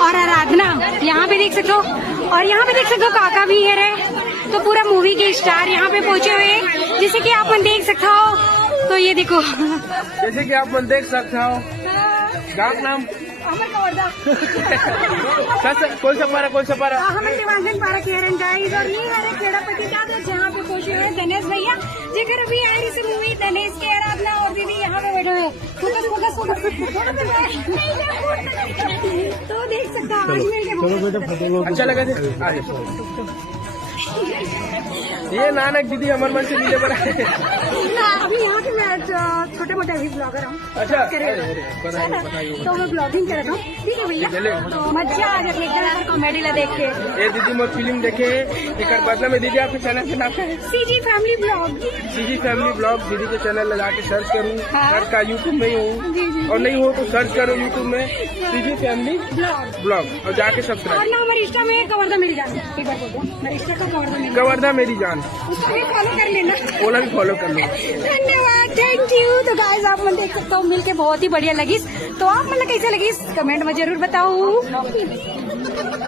और आराधना यहाँ पे देख सकते हो, और यहाँ पे देख सकते हो काका भी है रे। तो पूरा मूवी के स्टार यहाँ पे पहुंचे हुए हैं, जैसे कि आप देख सकते हो। तो ये देखो, जैसे कि आप देख सकते हो, गाँव नाम कौन सा पारा पारा केरन गाइस, और ये है खेड़ापति दादा जहाँ पे पहुंचे हुए गणेश भैया, जेकर अभी आ रही से मूवी गणेश के आराधना और दीदी यहाँ पे बैठे हुए। तो देख सकता हूँ अच्छा लगा ये नानक दीदी हमारे मन से मिले बड़ा। अभी यहाँ पे मैं छोटे मोटे भी ब्लॉगर हूँ। अच्छा तो मैं ब्लॉगिंग कर रहा हूँ, ठीक है भैया। तो मजा आ जाती है कॉमेडी ला देख के। ये दीदी मोर फिल्म देखे एक बदला में दीदी आपके चैनल के नाम CG family blog. CG family blog दीदी के चैनल लगा के सर्च करूँ। सर्च का यूट्यूब में ही हूँ, और नहीं हो तो सर्च करो यूट्यूब में सीजी फैमिली ब्लॉग और जाके सब्सक्राइब। और ना हमारे इंस्टा में कवर्धा मेरी जान, एक बार बोलो मेरे इंस्टा का कवर्धा मेरी जान, उसको भी फॉलो कर लेना। ओला भी फॉलो कर लो। धन्यवाद, थैंक यू। तो गाइस आप मन देख सकते हो, मिलके बहुत ही बढ़िया लगी। तो आप मतलब कैसे लगी कमेंट में जरूर बताओ।